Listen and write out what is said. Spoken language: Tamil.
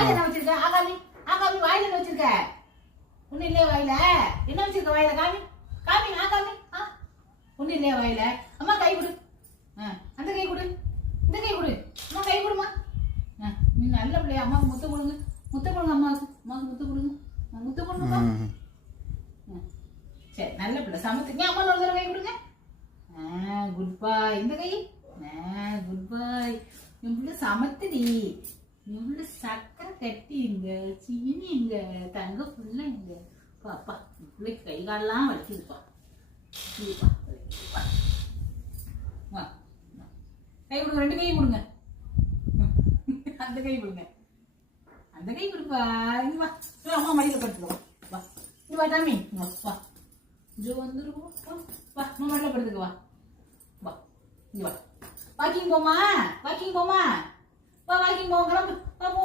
வாயில என்ன வச்சிருக்க? ஆகாமி ஆகாமி வாயில என்ன வச்சிருக்க? ஒண்ணு இல்லையா வாயில? என்ன வச்சிருக்க வாயில? காமி காமி ஆகாமி ஒண்ணு இல்லையா வாயில? அம்மா கை கொடு. அந்த கை கொடு, இந்த கை கொடு. அம்மா கை கொடுமா. நீ நல்ல பிள்ளையா. அம்மாவுக்கு முத்தம் கொடுங்க, முத்தம் கொடுங்க. அம்மாவுக்கு முத்தம் கொடுங்க, முத்தம் கொடுங்கப்பா. சரி நல்ல பிள்ளை சமத்துக்கு. அம்மா ஒரு தடவை கை கொடுங்க. குட் பாய். இந்த கை குட் பாய். என் பிள்ளை சமத்துடி. என் பிள்ளை சக்கரை கட்டிங்க, சீனிங்க, தங்க பிள்ளைங்க. பாப்பா பிள்ளைக்கு கை காலெல்லாம் வலிக்குதுப்பா. கை கொடுங்க, ரெண்டு கையும் கொடுங்க. அந்த கை கொடுங்க, அந்த கை கொடுப்பா. இங்க வா, அம்மா மடியில படுத்துக்கோ. வா இங்க வா தம்பி, வா இங்க வந்துருவோம். வா அம்மா மடியில படுத்துக்க. வா வா இங்க வா. வாக்கிங் போமா, வாக்கிங் போமா. வா வாக்கிங் போவோம், கிளம்பு. வா போ.